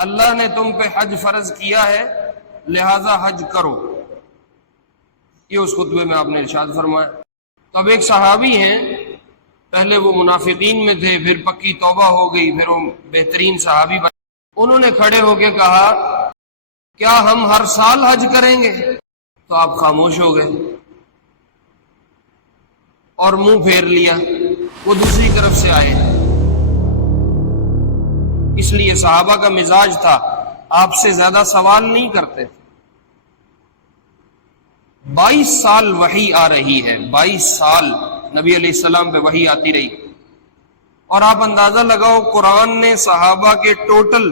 اللہ نے تم پہ حج فرض کیا ہے لہذا حج کرو، یہ اس خطبے میں آپ نے ارشاد فرمایا۔ تو اب ایک صحابی ہیں، پہلے وہ منافقین میں تھے، پھر پکی توبہ ہو گئی، پھر وہ بہترین صحابی بنے، انہوں نے کھڑے ہو کے کہا کیا ہم ہر سال حج کریں گے؟ تو آپ خاموش ہو گئے اور منہ پھیر لیا، وہ دوسری طرف سے آئے۔ اس لیے صحابہ کا مزاج تھا آپ سے زیادہ سوال نہیں کرتے۔ 22 سال وحی آ رہی ہے، 22 سال نبی علیہ السلام پہ وحی آتی رہی، اور آپ اندازہ لگاؤ قرآن نے صحابہ کے ٹوٹل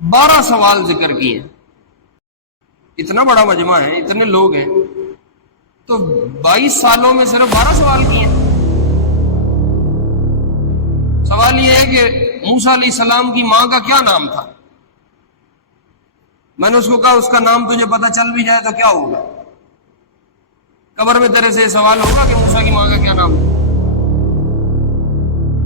12 سوال ذکر کیے ہیں۔ اتنا بڑا مجمع ہے، اتنے لوگ ہیں، تو 22 سالوں میں صرف 12 سوال کیے ہیں۔ سوال یہ ہے کہ موسیٰ علیہ السلام کی ماں کا کیا نام تھا؟ میں نے اس کو کہا اس کا نام تجھے پتہ چل بھی جائے تو کیا ہوگا؟ قبر میں تیرے سے یہ سوال ہوگا کہ موسیٰ کی ماں کا کیا نام تھا؟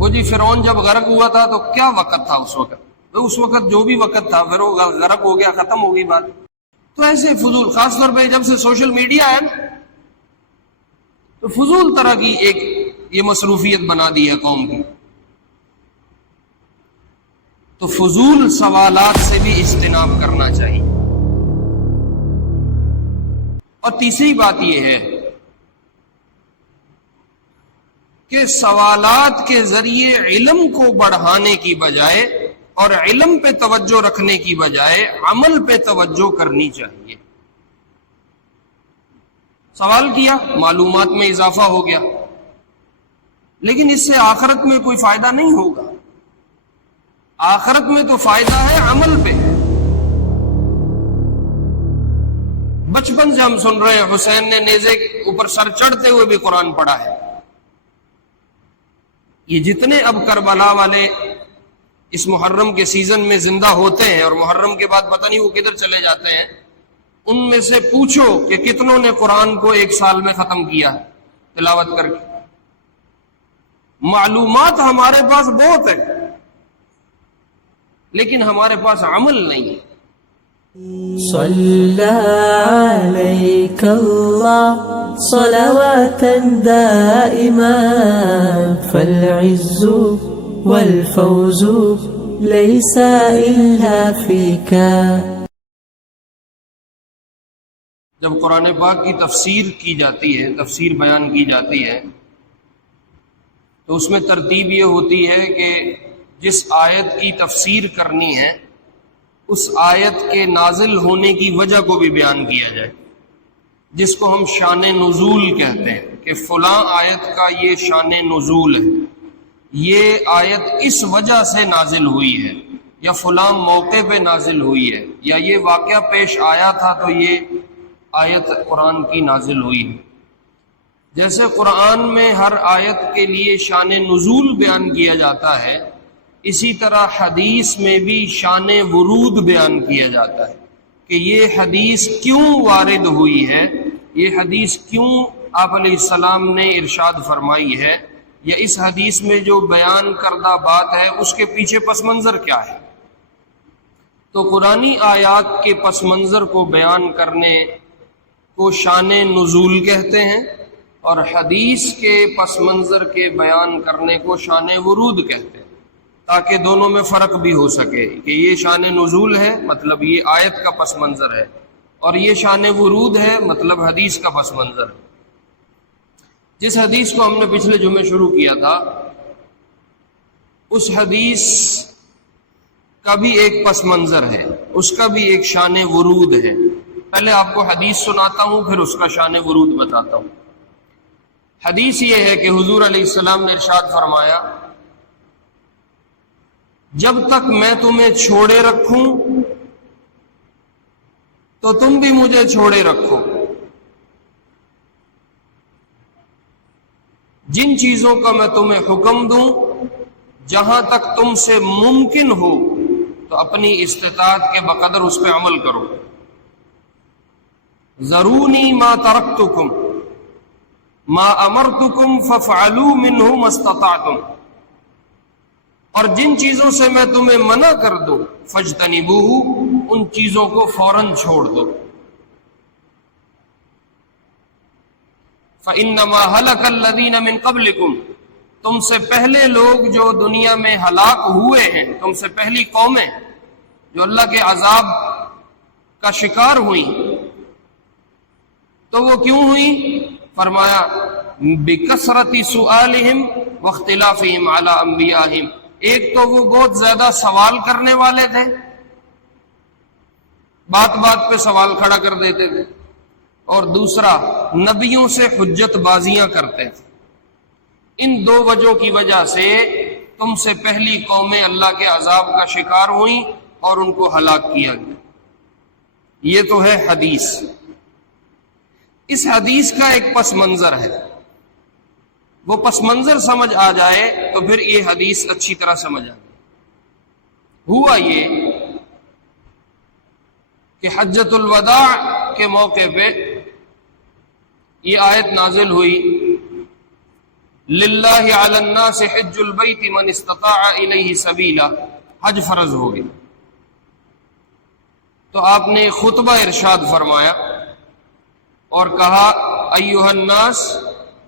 وہ جی فرعون جب غرق ہوا تھا تو کیا وقت تھا اس وقت؟ تو اس وقت جو بھی وقت تھا، پھر وہ غرق ہو گیا، ختم ہو گئی بات۔ تو ایسے فضول، خاص طور پہ جب سے سوشل میڈیا ہے تو فضول طرح کی ایک یہ مصروفیت بنا دی ہے قوم کی۔ تو فضول سوالات سے بھی اجتناب کرنا چاہیے۔ اور تیسری بات یہ ہے کہ سوالات کے ذریعے علم کو بڑھانے کی بجائے اور علم پہ توجہ رکھنے کی بجائے عمل پہ توجہ کرنی چاہیے۔ سوال کیا، معلومات میں اضافہ ہو گیا، لیکن اس سے آخرت میں کوئی فائدہ نہیں ہوگا۔ آخرت میں تو فائدہ ہے عمل پہ۔ بچپن سے ہم سن رہے ہیں حسین نے نیزے کے اوپر سر چڑھتے ہوئے بھی قرآن پڑھا ہے۔ یہ جتنے اب کربلا والے اس محرم کے سیزن میں زندہ ہوتے ہیں اور محرم کے بعد پتہ نہیں وہ کدھر چلے جاتے ہیں، ان میں سے پوچھو کہ کتنوں نے قرآن کو 1 سال میں ختم کیا ہے تلاوت کر کے۔ معلومات ہمارے پاس بہت ہے، لیکن ہمارے پاس عمل نہیں ہے۔ صلی علیک اللہ صلواتا دائما فالعز والفوز ليس إلا فيك۔ جب قرآن پاک کی تفسیر کی جاتی ہے، تفسیر بیان کی جاتی ہے، تو اس میں ترتیب یہ ہوتی ہے کہ جس آیت کی تفسیر کرنی ہے اس آیت کے نازل ہونے کی وجہ کو بھی بیان کیا جائے، جس کو ہم شان نزول کہتے ہیں کہ فلاں آیت کا یہ شان نزول ہے، یہ آیت اس وجہ سے نازل ہوئی ہے، یا فلاں موقع پہ نازل ہوئی ہے، یا یہ واقعہ پیش آیا تھا تو یہ آیت قرآن کی نازل ہوئی ہے۔ جیسے قرآن میں ہر آیت کے لیے شان نزول بیان کیا جاتا ہے، اسی طرح حدیث میں بھی شان ورود بیان کیا جاتا ہے کہ یہ حدیث کیوں وارد ہوئی ہے، یہ حدیث کیوں آپ علیہ السلام نے ارشاد فرمائی ہے، یا اس حدیث میں جو بیان کردہ بات ہے اس کے پیچھے پس منظر کیا ہے۔ تو قرآنی آیات کے پس منظر کو بیان کرنے کو شان نزول کہتے ہیں، اور حدیث کے پس منظر کے بیان کرنے کو شان ورود کہتے ہیں، تاکہ دونوں میں فرق بھی ہو سکے کہ یہ شان نزول ہے مطلب یہ آیت کا پس منظر ہے، اور یہ شان ورود ہے مطلب حدیث کا پس منظر ہے۔ جس حدیث کو ہم نے پچھلے جمعے شروع کیا تھا، اس حدیث کا بھی ایک پس منظر ہے، اس کا بھی ایک شان ورود ہے۔ پہلے آپ کو حدیث سناتا ہوں، پھر اس کا شان ورود بتاتا ہوں۔ حدیث یہ ہے کہ حضور علیہ السلام نے ارشاد فرمایا، جب تک میں تمہیں چھوڑے رکھوں تو تم بھی مجھے چھوڑے رکھو، جن چیزوں کا میں تمہیں حکم دوں جہاں تک تم سے ممکن ہو تو اپنی استطاعت کے بقدر اس پہ عمل کرو۔ ذرونی ما ترکتکم ما امرتکم فافعلوا منہ ما استطعتم۔ اور جن چیزوں سے میں تمہیں منع کر دوں فاجتنبوہ، ان چیزوں کو فوراً چھوڑ دو۔ فإنما هلك الذين من قبلكم، تم سے پہلے لوگ جو دنیا میں ہلاک ہوئے ہیں، تم سے پہلی قومیں جو اللہ کے عذاب کا شکار ہوئیں، تو وہ کیوں ہوئی؟ فرمایا بکثرت سؤالہم واختلافہم علی انبیائہم، ایک تو وہ بہت زیادہ سوال کرنے والے تھے، بات بات پہ سوال کھڑا کر دیتے تھے، اور دوسرا نبیوں سے حجت بازیاں کرتے تھے۔ ان دو وجہوں کی وجہ سے تم سے پہلی قومیں اللہ کے عذاب کا شکار ہوئیں اور ان کو ہلاک کیا گیا۔ یہ تو ہے حدیث۔ اس حدیث کا ایک پس منظر ہے، وہ پس منظر سمجھ آ جائے تو پھر یہ حدیث اچھی طرح سمجھ آ جائے۔ ہوا یہ کہ حجۃ الوداع کے موقع پہ یہ آیت نازل ہوئی، للہ علی الناس حج البیت من استطاع الیہ سبیلا، حج فرض ہو گیا۔ تو آپ نے خطبہ ارشاد فرمایا اور کہا ایھا الناس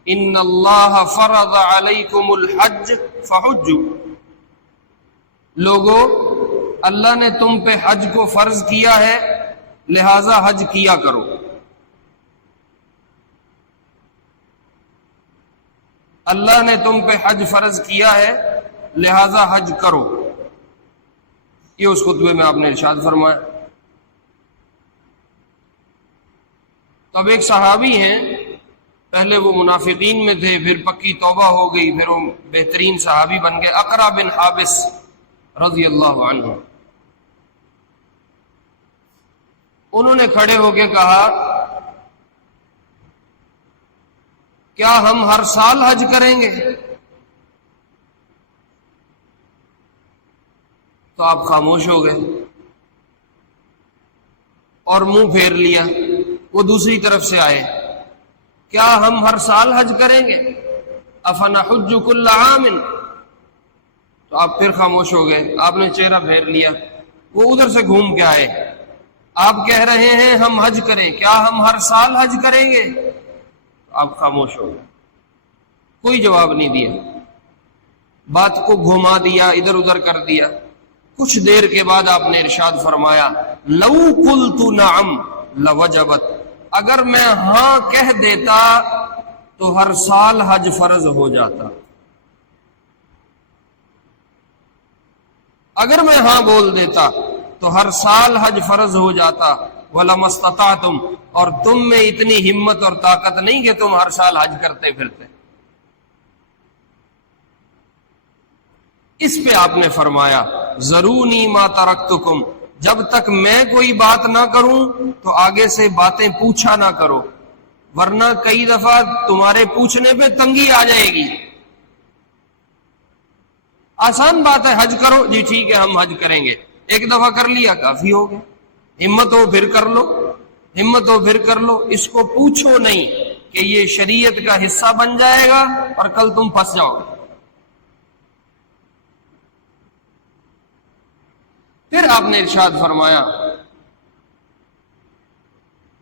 ان اللہ فرض علیکم الحج فحجوا، لوگو اللہ نے تم پہ حج کو فرض کیا ہے لہذا حج کیا کرو۔ اللہ نے تم پہ حج فرض کیا ہے لہذا حج کرو، یہ اس خطبے میں آپ نے ارشاد فرمایا۔ تو اب ایک صحابی ہیں، پہلے وہ منافقین میں تھے، پھر پکی توبہ ہو گئی، پھر وہ بہترین صحابی بن گئے، اقرا بن حابس رضی اللہ عنہ۔ انہوں نے کھڑے ہو کے کہا کیا ہم ہر سال حج کریں گے؟ تو آپ خاموش ہو گئے اور منہ پھیر لیا۔ وہ دوسری طرف سے آئے، کیا ہم ہر سال حج کریں گے؟ افنحج کل عام، تو آپ پھر خاموش ہو گئے، آپ نے چہرہ پھیر لیا۔ وہ ادھر سے گھوم کے آئے، آپ کہہ رہے ہیں ہم حج کریں، کیا ہم ہر سال حج کریں گے؟ آپ خاموش ہو گئے، کوئی جواب نہیں دیا، بات کو گھما دیا، ادھر ادھر کر دیا۔ کچھ دیر کے بعد آپ نے ارشاد فرمایا لو قلت نعم لوجبت، اگر میں ہاں کہہ دیتا تو ہر سال حج فرض ہو جاتا۔ اگر میں ہاں بول دیتا تو ہر سال حج فرض ہو جاتا، وَلَمَا اسْتَطَعْتُمْ، اور تم میں اتنی ہمت اور طاقت نہیں کہ تم ہر سال حج کرتے پھرتے۔ اس پہ آپ نے فرمایا ذرونی ما ترکتکم، جب تک میں کوئی بات نہ کروں تو آگے سے باتیں پوچھا نہ کرو، ورنہ کئی دفعہ تمہارے پوچھنے پہ تنگی آ جائے گی۔ آسان بات ہے، حج کرو، جی ٹھیک ہے ہم حج کریں گے، ایک دفعہ کر لیا کافی ہو گیا، ہمت ہو پھر کر لو، ہمت ہو پھر کر لو۔ اس کو پوچھو نہیں کہ یہ شریعت کا حصہ بن جائے گا اور کل تم پھنس جاؤ گے۔ پھر آپ نے ارشاد فرمایا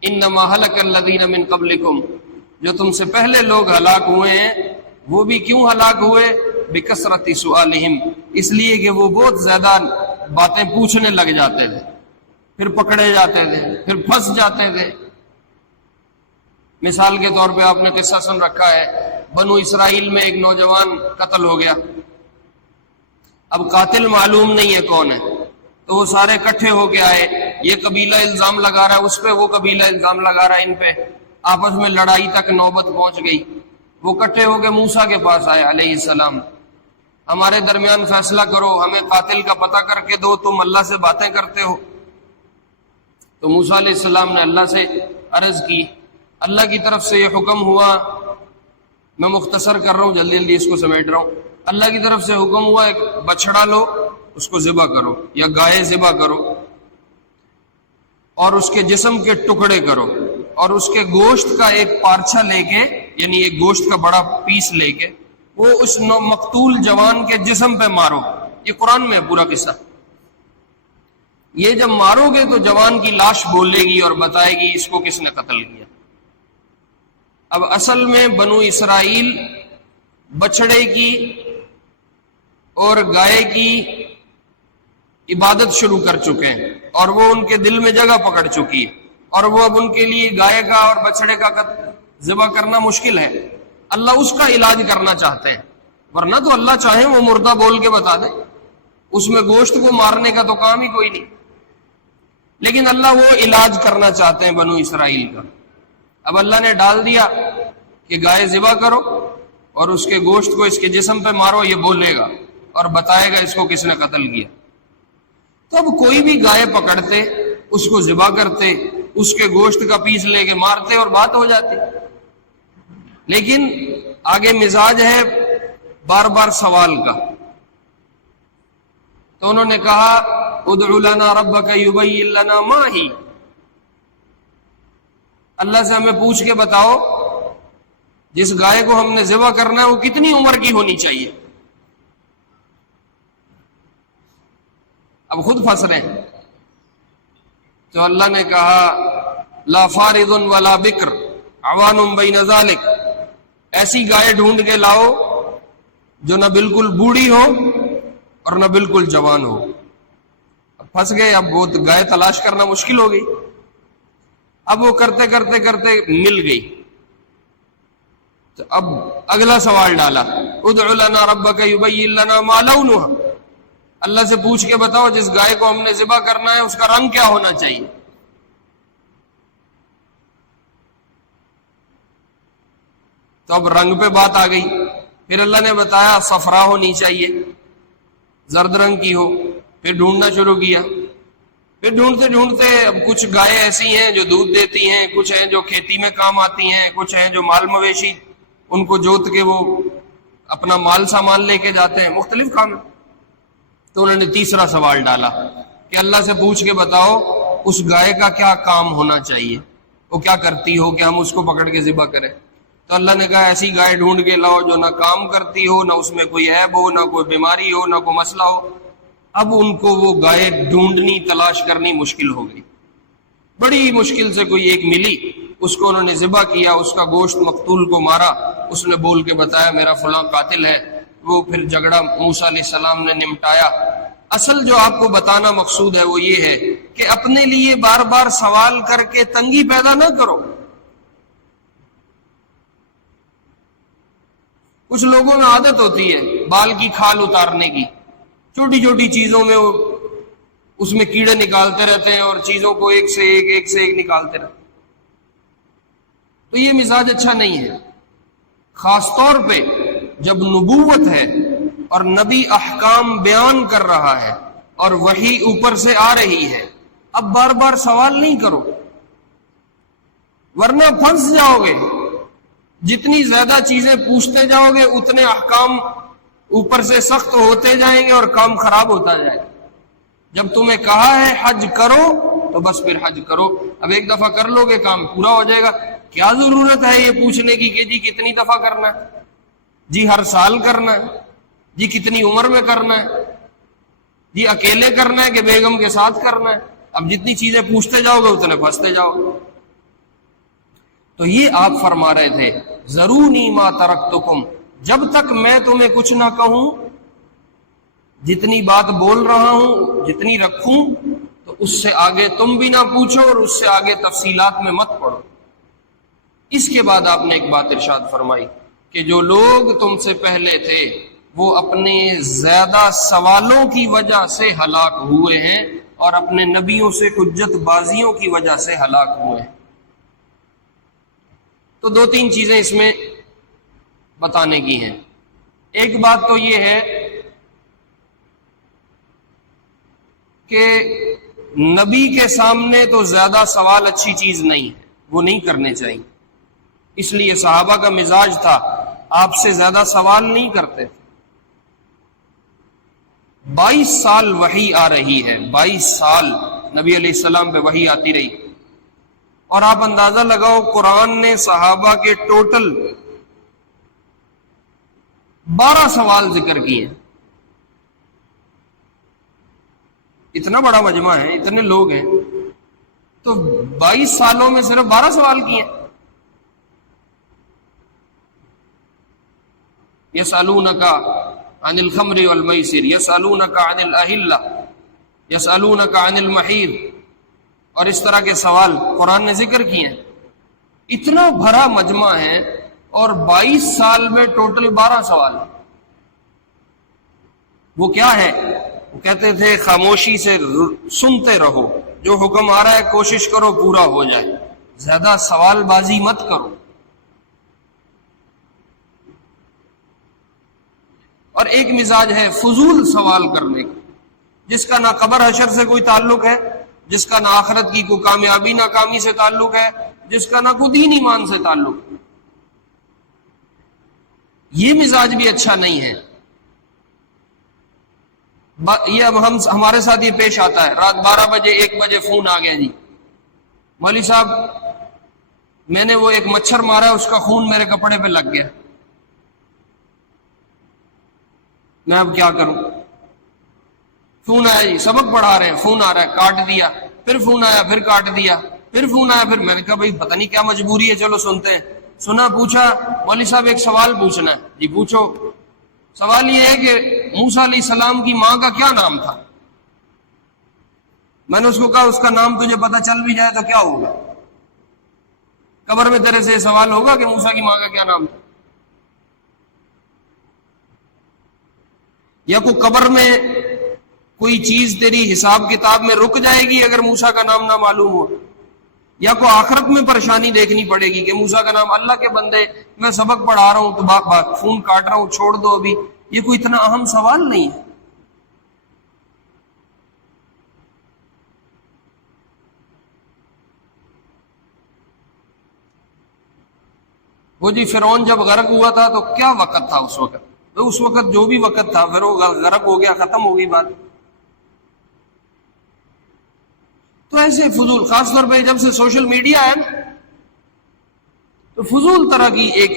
انما ہلک الذین من قبلکم، جو تم سے پہلے لوگ ہلاک ہوئے ہیں وہ بھی کیوں ہلاک ہوئے؟ بکثرت سؤالہم، اس لیے کہ وہ بہت زیادہ باتیں پوچھنے لگ جاتے تھے، پھر پکڑے جاتے تھے، پھر پھنس جاتے تھے۔ مثال کے طور پہ آپ نے قصہ سن رکھا ہے، بنو اسرائیل میں ایک نوجوان قتل ہو گیا، اب قاتل معلوم نہیں ہے کون ہے، تو وہ سارے اکٹھے ہو کے آئے، یہ قبیلہ الزام لگا رہا ہے اس پہ، وہ قبیلہ الزام لگا رہا ہے ان پہ، آپس میں لڑائی تک نوبت پہنچ گئی۔ وہ اکٹھے ہو کے موسیٰ کے پاس آئے علیہ السلام، ہمارے درمیان فیصلہ کرو، ہمیں قاتل کا پتہ کر کے دو، تم اللہ سے باتیں کرتے ہو۔ تو موسیٰ علیہ السلام نے اللہ سے عرض کی، اللہ کی طرف سے یہ حکم ہوا، میں مختصر کر رہا ہوں، جلدی جلدی اس کو سمیٹ رہا ہوں، اللہ کی طرف سے حکم ہوا ایک بچڑا لو، اس کو ذبح کرو یا گائے ذبح کرو، اور اس کے جسم کے ٹکڑے کرو، اور اس کے گوشت کا ایک پارچہ لے کے، یعنی ایک گوشت کا بڑا پیس لے کے وہ اس مقتول جوان کے جسم پہ مارو، یہ قرآن میں ہے پورا قصہ. یہ جب مارو گے تو جوان کی لاش بولے گی اور بتائے گی اس کو کس نے قتل کیا. اب اصل میں بنو اسرائیل بچڑے کی اور گائے کی عبادت شروع کر چکے ہیں اور وہ ان کے دل میں جگہ پکڑ چکی ہے, اور وہ اب ان کے لیے گائے کا اور بچڑے کا ذبح کرنا مشکل ہے. اللہ اس کا علاج کرنا چاہتے ہیں, ورنہ تو اللہ چاہے وہ مردہ بول کے بتا دے, اس میں گوشت کو مارنے کا تو کام ہی کوئی نہیں. لیکن اللہ وہ علاج کرنا چاہتے ہیں بنو اسرائیل کا. اب اللہ نے ڈال دیا کہ گائے ذبح کرو اور اس کے گوشت کو اس کے جسم پہ مارو, یہ بولے گا اور بتائے گا اس کو کس نے قتل کیا. تو اب کوئی بھی گائے پکڑتے, اس کو ذبح کرتے, اس کے گوشت کا پیس لے کے مارتے اور بات ہو جاتی. لیکن آگے مزاج ہے بار بار سوال کا. تو انہوں نے کہا ادع لنا ربک یبین لنا ما ہی, اللہ سے ہمیں پوچھ کے بتاؤ جس گائے کو ہم نے ذبح کرنا ہے وہ کتنی عمر کی ہونی چاہیے. اب خود پھنس رہے ہیں. تو اللہ نے کہا لا فارض ولا بکر عوان بین ذلک, ایسی گائے ڈھونڈ کے لاؤ جو نہ بالکل بوڑھی ہو اور نہ بالکل جوان ہو. اب پھنس گئے, اب وہ گائے تلاش کرنا مشکل ہو گئی. اب وہ کرتے کرتے کرتے مل گئی. تو اب اگلا سوال ڈالا ادع لنا ربک یبین لنا ما لونھا, اللہ سے پوچھ کے بتاؤ جس گائے کو ہم نے ذبح کرنا ہے اس کا رنگ کیا ہونا چاہیے. تو اب رنگ پہ بات آ گئی. پھر اللہ نے بتایا صفرا ہونی چاہیے, زرد رنگ کی ہو. پھر ڈھونڈنا شروع کیا. پھر ڈھونڈتے ڈھونڈتے اب کچھ گائے ایسی ہیں جو دودھ دیتی ہیں, کچھ ہیں جو کھیتی میں کام آتی ہیں, کچھ ہیں جو مال مویشی ان کو جوت کے وہ اپنا مال سامان لے کے جاتے ہیں, مختلف کام ہیں. تو انہوں نے تیسرا سوال ڈالا کہ اللہ سے پوچھ کے بتاؤ اس گائے کا کیا کام ہونا چاہیے, وہ کیا کرتی ہو کہ ہم اس کو پکڑ کے ذبح کریں. تو اللہ نے کہا ایسی گائے ڈھونڈ کے لاؤ جو نہ کام کرتی ہو, نہ اس میں کوئی عیب ہو, نہ کوئی بیماری ہو, نہ کوئی مسئلہ ہو. اب ان کو وہ گائے ڈھونڈنی تلاش کرنی مشکل ہو گئی. بڑی مشکل سے کوئی ایک ملی, اس کو انہوں نے ذبح کیا, اس کا گوشت مقتول کو مارا, اس نے بول کے بتایا میرا فلاں قاتل ہے. وہ پھر جھگڑا موسیٰ علیہ السلام نے نمٹایا. اصل جو آپ کو بتانا مقصود ہے وہ یہ ہے کہ اپنے لیے بار بار سوال کر کے تنگی پیدا نہ کرو. کچھ لوگوں میں عادت ہوتی ہے بال کی کھال اتارنے کی, چھوٹی چھوٹی چیزوں میں اس میں کیڑے نکالتے رہتے ہیں اور چیزوں کو ایک سے ایک نکالتے رہتے ہیں. تو یہ مزاج اچھا نہیں ہے, خاص طور پہ جب نبوت ہے اور نبی احکام بیان کر رہا ہے اور وحی اوپر سے آ رہی ہے. اب بار بار سوال نہیں کرو ورنہ پھنس جاؤ گے. جتنی زیادہ چیزیں پوچھتے جاؤ گے اتنے احکام اوپر سے سخت ہوتے جائیں گے اور کام خراب ہوتا جائے گا. جب تمہیں کہا ہے حج کرو تو بس پھر حج کرو. اب ایک دفعہ کر لو گے کام پورا ہو جائے گا. کیا ضرورت ہے یہ پوچھنے کی کہ جی کتنی دفعہ کرنا ہے, جی ہر سال کرنا ہے, جی کتنی عمر میں کرنا ہے, جی اکیلے کرنا ہے کہ بیگم کے ساتھ کرنا ہے. اب جتنی چیزیں پوچھتے جاؤ گے اتنے پھنستے جاؤ گے. تو یہ آپ فرما رہے تھے ذرونی ما ترکتکم, جب تک میں تمہیں کچھ نہ کہوں, جتنی بات بول رہا ہوں جتنی رکھوں, تو اس سے آگے تم بھی نہ پوچھو اور اس سے آگے تفصیلات میں مت پڑھو. اس کے بعد آپ نے ایک بات ارشاد فرمائی کہ جو لوگ تم سے پہلے تھے وہ اپنے زیادہ سوالوں کی وجہ سے ہلاک ہوئے ہیں اور اپنے نبیوں سے حجت بازیوں کی وجہ سے ہلاک ہوئے ہیں. تو دو تین چیزیں اس میں بتانے کی ہیں. ایک بات تو یہ ہے کہ نبی کے سامنے تو زیادہ سوال اچھی چیز نہیں ہے, وہ نہیں کرنے چاہیے. اس لیے صحابہ کا مزاج تھا آپ سے زیادہ سوال نہیں کرتے. 22 سال وحی آ رہی ہے, 22 سال نبی علیہ السلام پہ وحی آتی رہی, اور آپ اندازہ لگاؤ قرآن نے صحابہ کے ٹوٹل 12 سوال ذکر کیے. اتنا بڑا مجمع ہے، اتنے لوگ ہیں، تو 22 سالوں میں صرف 12 سوال کیے ہیں۔ یسألونک عن الخمر والمیسر، یسألونک عن الاہلہ، یسألونک عن المحیض، اور اس طرح کے سوال قرآن نے ذکر کیے ہیں۔ اتنا بھرا مجمع ہے اور 22 سال میں ٹوٹل 12 سوال۔ وہ کیا ہے؟ وہ کہتے تھے خاموشی سے سنتے رہو، جو حکم آ رہا ہے کوشش کرو پورا ہو جائے، زیادہ سوال بازی مت کرو۔ اور ایک مزاج ہے فضول سوال کرنے کا، جس کا نہ قبر حشر سے کوئی تعلق ہے، جس کا نہ آخرت کی کوئی کامیابی ناکامی سے تعلق ہے، جس کا نہ کوئی دین ایمان سے تعلق ہے۔ یہ مزاج بھی اچھا نہیں ہے۔ یہ اب ہمارے ساتھ یہ پیش آتا ہے، رات 12 بجے 1 بجے فون آ گیا، جی مولوی صاحب میں نے وہ ایک مچھر مارا، اس کا خون میرے کپڑے پہ لگ گیا، میں اب کیا کروں؟ فون آیا، جی سبق پڑھا رہے ہیں، فون آ رہا ہے، کاٹ دیا، پھر فون آیا، پھر کاٹ دیا، پھر فون آیا، پھر میں نے کہا بھائی پتہ نہیں کیا مجبوری ہے، چلو سنتے ہیں۔ سنا، پوچھا، مولوی صاحب ایک سوال پوچھنا ہے۔ جی پوچھو۔ سوال یہ ہے کہ موسیٰ علیہ السلام کی ماں کا کیا نام تھا؟ میں نے اس کو کہا اس کا نام تجھے پتہ چل بھی جائے تو کیا ہوگا؟ قبر میں تیرے سے یہ سوال ہوگا کہ موسیٰ کی ماں کا کیا نام تھا؟ یا کوئی قبر میں کوئی چیز تیری حساب کتاب میں رک جائے گی اگر موسیٰ کا نام نہ معلوم ہو؟ یا کوئی آخرت میں پریشانی دیکھنی پڑے گی کہ موسیٰ کا نام، اللہ کے بندے میں سبق پڑھا رہا ہوں تو فون کاٹ رہا ہوں، چھوڑ دو ابھی۔ یہ کوئی اتنا اہم سوال نہیں ہے۔ وہ جی فرعون جب غرق ہوا تھا تو کیا وقت تھا اس وقت؟ تو اس وقت جو بھی وقت تھا، پھر وہ غرق ہو گیا، ختم ہو گئی بات۔ تو ایسے فضول، خاص طور پہ جب سے سوشل میڈیا ہے تو فضول طرح کی ایک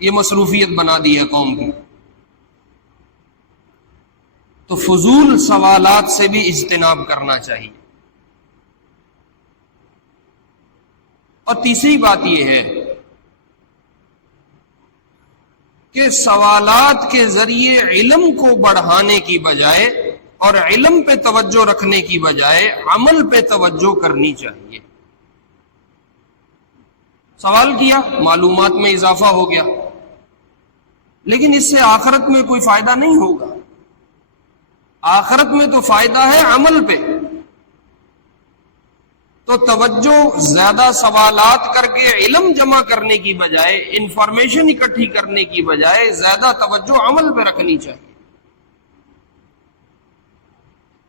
یہ مصروفیت بنا دی ہے قوم کی۔ تو فضول سوالات سے بھی اجتناب کرنا چاہیے۔ اور تیسری بات یہ ہے کہ سوالات کے ذریعے علم کو بڑھانے کی بجائے اور علم پہ توجہ رکھنے کی بجائے عمل پہ توجہ کرنی چاہیے۔ سوال کیا، معلومات میں اضافہ ہو گیا، لیکن اس سے آخرت میں کوئی فائدہ نہیں ہوگا۔ آخرت میں تو فائدہ ہے عمل پہ۔ تو توجہ زیادہ سوالات کر کے علم جمع کرنے کی بجائے، انفارمیشن اکٹھی کرنے کی بجائے زیادہ توجہ عمل پہ رکھنی چاہیے۔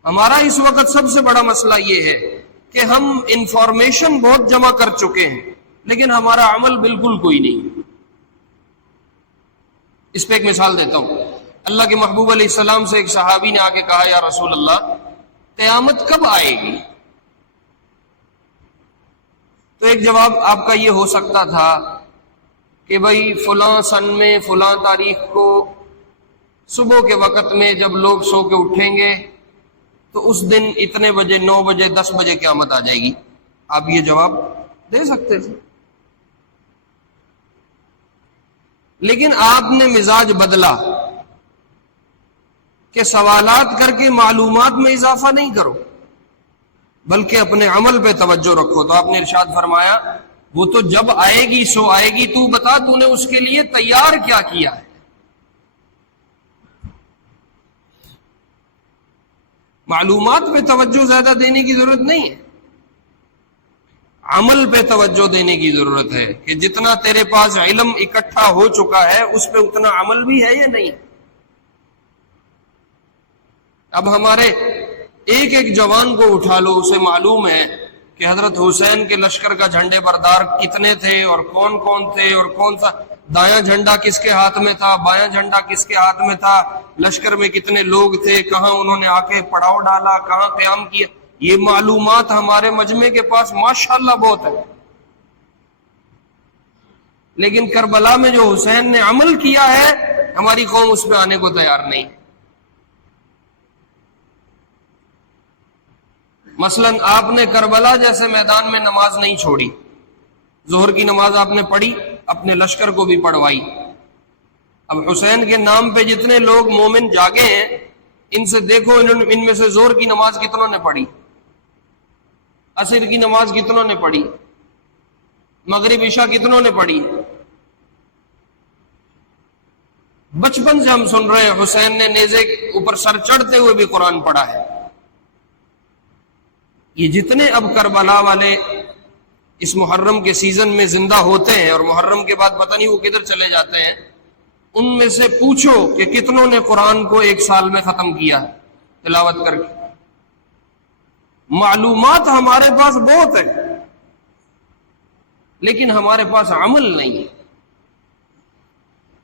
ہمارا اس وقت سب سے بڑا مسئلہ یہ ہے کہ ہم انفارمیشن بہت جمع کر چکے ہیں لیکن ہمارا عمل بالکل کوئی نہیں۔ اس پہ ایک مثال دیتا ہوں۔ اللہ کے محبوب علیہ السلام سے ایک صحابی نے آ کے کہا، یا رسول اللہ قیامت کب آئے گی؟ تو ایک جواب آپ کا یہ ہو سکتا تھا کہ بھائی فلاں سن میں فلاں تاریخ کو صبح کے وقت میں جب لوگ سو کے اٹھیں گے تو اس دن اتنے بجے، 9 بجے، 10 بجے قیامت آ جائے گی۔ آپ یہ جواب دے سکتے تھے، لیکن آپ نے مزاج بدلا کہ سوالات کر کے معلومات میں اضافہ نہیں کرو بلکہ اپنے عمل پہ توجہ رکھو۔ تو آپ نے ارشاد فرمایا وہ تو جب آئے گی سو آئے گی، تو بتا تو نے اس کے لیے تیار کیا کیا ہے۔ معلومات پہ توجہ زیادہ دینے کی ضرورت نہیں ہے، عمل پہ توجہ دینے کی ضرورت ہے کہ جتنا تیرے پاس علم اکٹھا ہو چکا ہے اس پہ اتنا عمل بھی ہے یا نہیں۔ اب ہمارے ایک ایک جوان کو اٹھا لو، اسے معلوم ہے کہ حضرت حسین کے لشکر کا جھنڈے بردار کتنے تھے اور کون کون تھے، اور کون سا دایاں جھنڈا کس کے ہاتھ میں تھا، بایاں جھنڈا کس کے ہاتھ میں تھا، لشکر میں کتنے لوگ تھے، کہاں انہوں نے آ کے پڑاؤ ڈالا، کہاں قیام کیا۔ یہ معلومات ہمارے مجمع کے پاس ماشاءاللہ بہت ہے، لیکن کربلا میں جو حسین نے عمل کیا ہے ہماری قوم اس پہ آنے کو تیار نہیں۔ مثلا آپ نے کربلا جیسے میدان میں نماز نہیں چھوڑی، ظہر کی نماز آپ نے پڑھی، اپنے لشکر کو بھی پڑھوائی۔ اب حسین کے نام پہ جتنے لوگ مومن جاگے ہیں، ان سے دیکھو ان میں سے ظہر کی نماز کتنوں نے پڑھی، عصر کی نماز کتنوں نے پڑھی، مغرب عشاء کتنوں نے پڑھی؟ بچپن سے ہم سن رہے ہیں حسین نے نیزے کے اوپر سر چڑھتے ہوئے بھی قرآن پڑھا ہے۔ یہ جتنے اب کربلا والے اس محرم کے سیزن میں زندہ ہوتے ہیں اور محرم کے بعد پتہ نہیں وہ کدھر چلے جاتے ہیں، ان میں سے پوچھو کہ کتنوں نے قرآن کو ایک سال میں ختم کیا تلاوت کر کے۔ معلومات ہمارے پاس بہت ہے، لیکن ہمارے پاس عمل نہیں ہے۔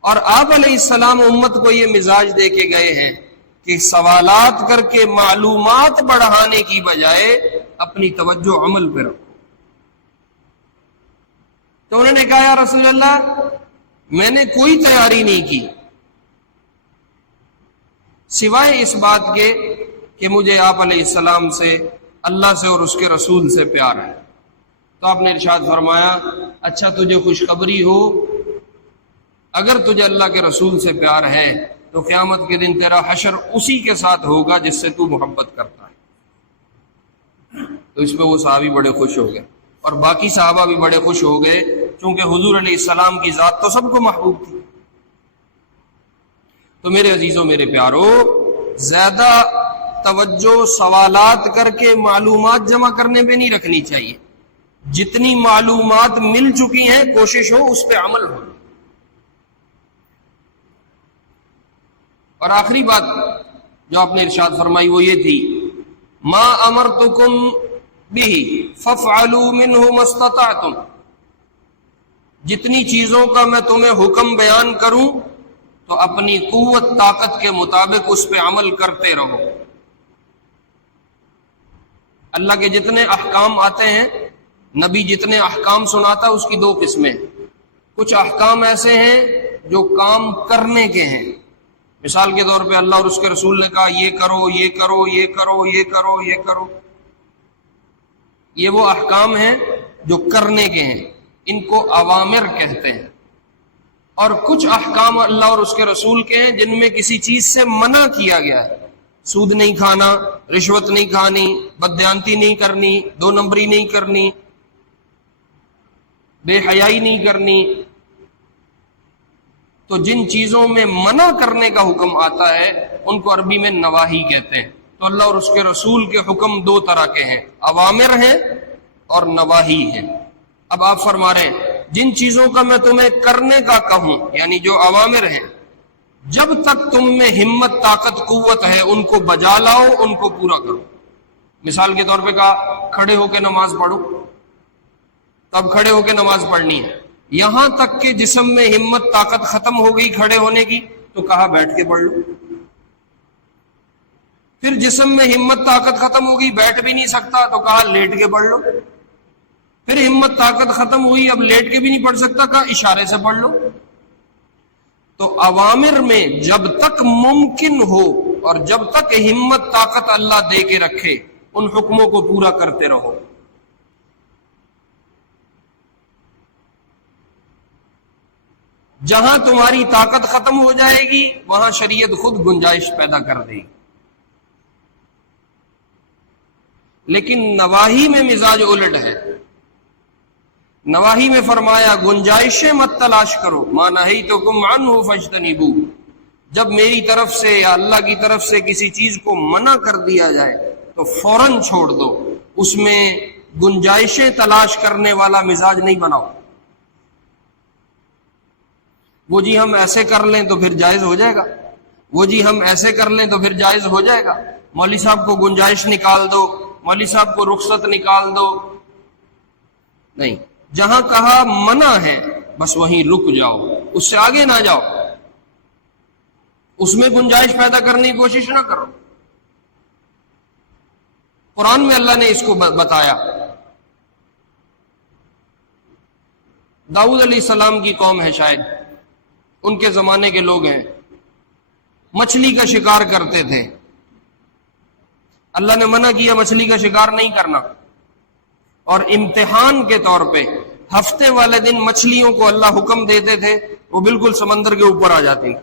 اور آپ علیہ السلام امت کو یہ مزاج دے کے گئے ہیں کہ سوالات کر کے معلومات بڑھانے کی بجائے اپنی توجہ عمل پہ رکھو۔ تو انہوں نے کہا یا رسول اللہ میں نے کوئی تیاری نہیں کی سوائے اس بات کے کہ مجھے آپ علیہ السلام سے، اللہ سے اور اس کے رسول سے پیار ہے۔ تو آپ نے ارشاد فرمایا اچھا تجھے خوشخبری ہو، اگر تجھے اللہ کے رسول سے پیار ہے تو قیامت کے دن تیرا حشر اسی کے ساتھ ہوگا جس سے تو محبت کرتا ہے۔ تو اس پہ وہ صحابی بڑے خوش ہو گئے اور باقی صحابہ بھی بڑے خوش ہو گئے، چونکہ حضور علیہ السلام کی ذات تو سب کو محبوب تھی۔ تو میرے عزیزوں، میرے پیارو، زیادہ توجہ سوالات کر کے معلومات جمع کرنے پہ نہیں رکھنی چاہیے۔ جتنی معلومات مل چکی ہیں کوشش ہو اس پہ عمل ہو۔ اور آخری بات جو آپ نے ارشاد فرمائی وہ یہ تھی ما امرتکم بہ فافعلوا منہ ما استطعتم، جتنی چیزوں کا میں تمہیں حکم بیان کروں تو اپنی قوت طاقت کے مطابق اس پہ عمل کرتے رہو۔ اللہ کے جتنے احکام آتے ہیں، نبی جتنے احکام سناتا اس کی دو قسمیں، کچھ احکام ایسے ہیں جو کام کرنے کے ہیں، مثال کے طور پہ اللہ اور اس کے رسول نے کہا یہ کرو یہ کرو یہ کرو یہ کرو یہ کرو، یہ وہ احکام ہیں جو کرنے کے ہیں، ان کو اوامر کہتے ہیں۔ اور کچھ احکام اللہ اور اس کے رسول کے ہیں جن میں کسی چیز سے منع کیا گیا ہے، سود نہیں کھانا، رشوت نہیں کھانی، بددیانتی نہیں کرنی، دو نمبری نہیں کرنی، بے حیائی نہیں کرنی۔ تو جن چیزوں میں منع کرنے کا حکم آتا ہے ان کو عربی میں نواہی کہتے ہیں۔ تو اللہ اور اس کے رسول کے حکم دو طرح کے ہیں، اوامر ہیں اور نواہی ہیں۔ اب آپ فرما رہے ہیں جن چیزوں کا میں تمہیں کرنے کا کہوں، یعنی جو اوامر ہیں، جب تک تم میں ہمت طاقت قوت ہے ان کو بجا لاؤ، ان کو پورا کرو۔ مثال کے طور پہ کہا کھڑے ہو کے نماز پڑھو، تب کھڑے ہو کے نماز پڑھنی ہے۔ یہاں تک کہ جسم میں ہمت طاقت ختم ہو گئی کھڑے ہونے کی تو کہا بیٹھ کے پڑھ لو۔ پھر جسم میں ہمت طاقت ختم ہو گئی، بیٹھ بھی نہیں سکتا تو کہا لیٹ کے پڑھ لو۔ پھر ہمت طاقت ختم ہوئی، اب لیٹ کے بھی نہیں پڑھ سکتا، کہا اشارے سے پڑھ لو۔ تو اوامر میں جب تک ممکن ہو اور جب تک ہمت طاقت اللہ دے کے رکھے ان حکموں کو پورا کرتے رہو۔ جہاں تمہاری طاقت ختم ہو جائے گی وہاں شریعت خود گنجائش پیدا کر دے گی۔ لیکن نواہی میں مزاج الٹ ہے۔ نواہی میں فرمایا گنجائشیں مت تلاش کرو، ما نہیتکم عنہ فاجتنبوہ، جب میری طرف سے یا اللہ کی طرف سے کسی چیز کو منع کر دیا جائے تو فوراً چھوڑ دو، اس میں گنجائشیں تلاش کرنے والا مزاج نہیں بناؤ۔ وہ جی ہم ایسے کر لیں تو پھر جائز ہو جائے گا، وہ جی ہم ایسے کر لیں تو پھر جائز ہو جائے گا، مولوی صاحب کو گنجائش نکال دو، مولوی صاحب کو رخصت نکال دو، نہیں، جہاں کہا منع ہے بس وہیں رک جاؤ، اس سے آگے نہ جاؤ، اس میں گنجائش پیدا کرنے کی کوشش نہ کرو۔ قرآن میں اللہ نے اس کو بتایا۔ داؤد علیہ السلام کی قوم ہے، شاید ان کے زمانے کے لوگ ہیں، مچھلی کا شکار کرتے تھے۔ اللہ نے منع کیا مچھلی کا شکار نہیں کرنا، اور امتحان کے طور پہ ہفتے والے دن مچھلیوں کو اللہ حکم دیتے تھے، وہ بالکل سمندر کے اوپر آ جاتی،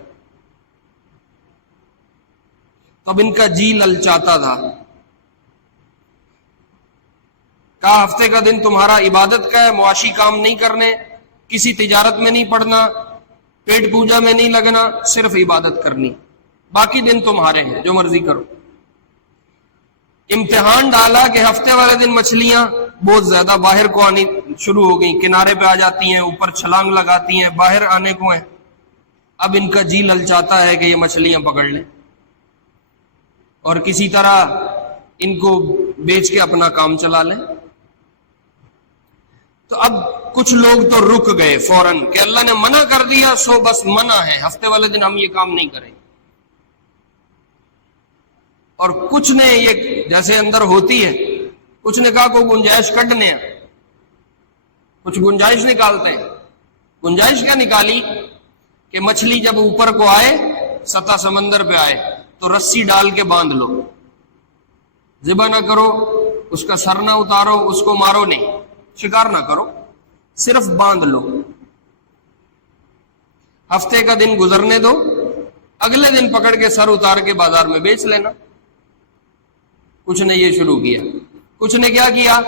تب ان کا جی للچاتا تھا۔ کہا ہفتے کا دن تمہارا عبادت کا ہے، معاشی کام نہیں کرنے، کسی تجارت میں نہیں پڑنا، پیٹ پوجا میں نہیں لگنا، صرف عبادت کرنی، باقی دن تمہارے ہیں، جو مرضی کرو۔ امتحان ڈالا کہ ہفتے والے دن مچھلیاں بہت زیادہ باہر کو آنی شروع ہو گئی، کنارے پہ آ جاتی ہیں، اوپر چھلانگ لگاتی ہیں، باہر آنے کو ہیں۔ اب ان کا جی للچاتا ہے کہ یہ مچھلیاں پکڑ لیں اور کسی طرح ان کو بیچ کے اپنا کام چلا لیں۔ تو اب کچھ لوگ تو رک گئے فوراً کہ اللہ نے منع کر دیا سو بس منع ہے، ہفتے والے دن ہم یہ کام نہیں کریں۔ اور کچھ نے یہ جیسے اندر ہوتی ہے، کچھ نے کہا کوئی گنجائش کڈنے ہیں، کچھ گنجائش نکالتے ہیں۔ گنجائش کیا نکالی کہ مچھلی جب اوپر کو آئے، سطح سمندر پہ آئے، تو رسی ڈال کے باندھ لو، ذبح نہ کرو، اس کا سر نہ اتارو، اس کو مارو نہیں، شکار نہ کرو، صرف باندھ لو، ہفتے کا دن گزرنے دو، اگلے دن پکڑ کے سر اتار کے بازار میں بیچ لینا۔ کچھ نے یہ شروع کیا۔ کچھ نے کیا کیا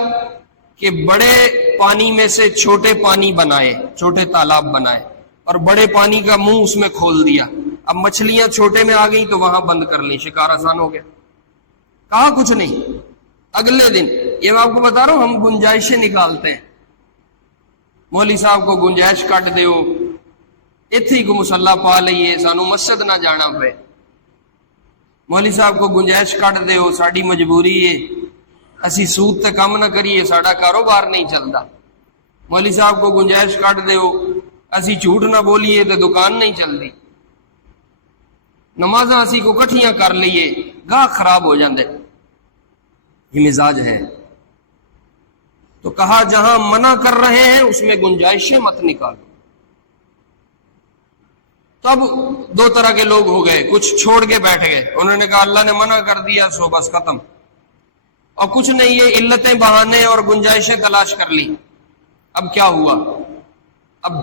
کہ بڑے پانی میں سے چھوٹے پانی بنائے، چھوٹے تالاب بنائے، اور بڑے پانی کا منہ اس میں کھول دیا، اب مچھلیاں چھوٹے میں آ گئی تو وہاں بند کر لی، شکار آسان ہو گیا۔ کہا کچھ نہیں، اگلے دن، یہ میں آپ کو بتا رہا ہوں، ہم گنجائشیں نکالتے ہیں۔ مولوی صاحب کو گنجائش کٹ دیو، اتھی کو مسلح پا لئیے، سانو مسجد نہ جانا پہ۔ مولوی صاحب کو گنجائش کٹ دیو، ساڑی مجبوری ہے، اسی سود تے کم نہ کریے، ساڑا کاروبار نہیں چلتا۔ مولوی صاحب کو گنجائش کٹ دیو، اسی جھوٹ نہ بولیے تے دکان نہیں چلتی۔ نمازاں اسی کو کٹھیاں کر لیے، گاہ خراب ہو جاندے۔ یہ مزاج ہے۔ تو کہا جہاں منع کر رہے ہیں اس میں گنجائشیں مت نکالو۔ تب دو طرح کے لوگ ہو گئے، کچھ چھوڑ کے بیٹھ گئے، انہوں نے کہا اللہ نے منع کر دیا سو بس ختم، اور کچھ نے یہ علتیں بہانے اور گنجائشیں تلاش کر لی۔ اب کیا ہوا؟ اب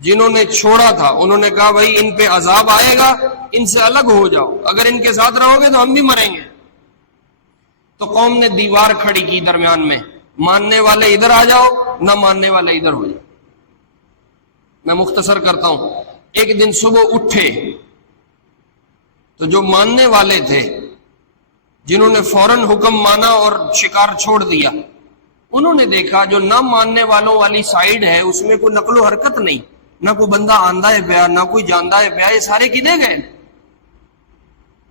جنہوں نے چھوڑا تھا انہوں نے کہا بھائی ان پہ عذاب آئے گا، ان سے الگ ہو جاؤ، اگر ان کے ساتھ رہو گے تو ہم بھی مریں گے۔ تو قوم نے دیوار کھڑی کی درمیان میں، ماننے والے ادھر آ جاؤ، نہ ماننے والے ادھر ہو جاؤ۔ میں مختصر کرتا ہوں۔ ایک دن صبح اٹھے تو جو ماننے والے تھے، جنہوں نے فوراً حکم مانا اور شکار چھوڑ دیا، انہوں نے دیکھا جو نہ ماننے والوں والی سائیڈ ہے اس میں کوئی نقل و حرکت نہیں، نہ کوئی بندہ آندہ ہے پیا، نہ کوئی جاندہ ہے پیا، یہ سارے کدھر گئے؟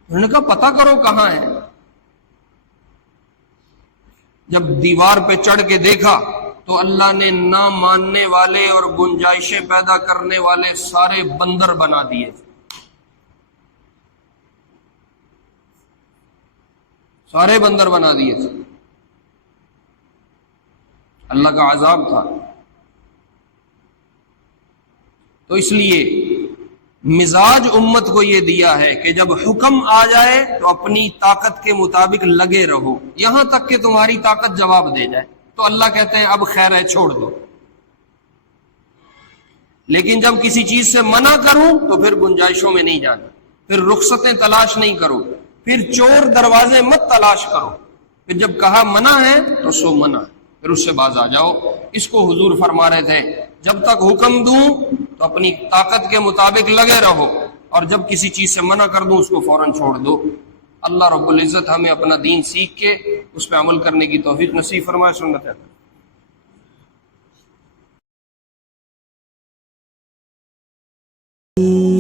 انہوں نے کہا پتہ کرو کہاں ہے۔ جب دیوار پہ چڑھ کے دیکھا تو اللہ نے نہ ماننے والے اور گنجائشیں پیدا کرنے والے سارے بندر بنا دیے، سارے بندر بنا دیے تھے۔ اللہ کا عذاب تھا۔ تو اس لیے مزاج امت کو یہ دیا ہے کہ جب حکم آ جائے تو اپنی طاقت کے مطابق لگے رہو، یہاں تک کہ تمہاری طاقت جواب دے جائے، تو اللہ کہتے ہیں اب خیر ہے چھوڑ دو۔ لیکن جب کسی چیز سے منع کروں تو پھر گنجائشوں میں نہیں جانا، پھر رخصتیں تلاش نہیں کرو، پھر چور دروازے مت تلاش کرو، پھر جب کہا منع ہے تو سو منع ہے، پھر اس سے باز آ جاؤ۔ اس کو حضور فرما رہے تھے جب تک حکم دوں تو اپنی طاقت کے مطابق لگے رہو، اور جب کسی چیز سے منع کر دوں اس کو فوراً چھوڑ دو۔ اللہ رب العزت ہمیں اپنا دین سیکھ کے اس پہ عمل کرنے کی توفیق نصیب فرمائے۔ سنت ہے۔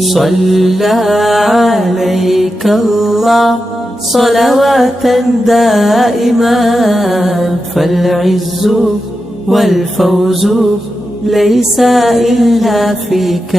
صلى عليك الله صلواتا دائما، فالعز والفوز ليس إلا فيك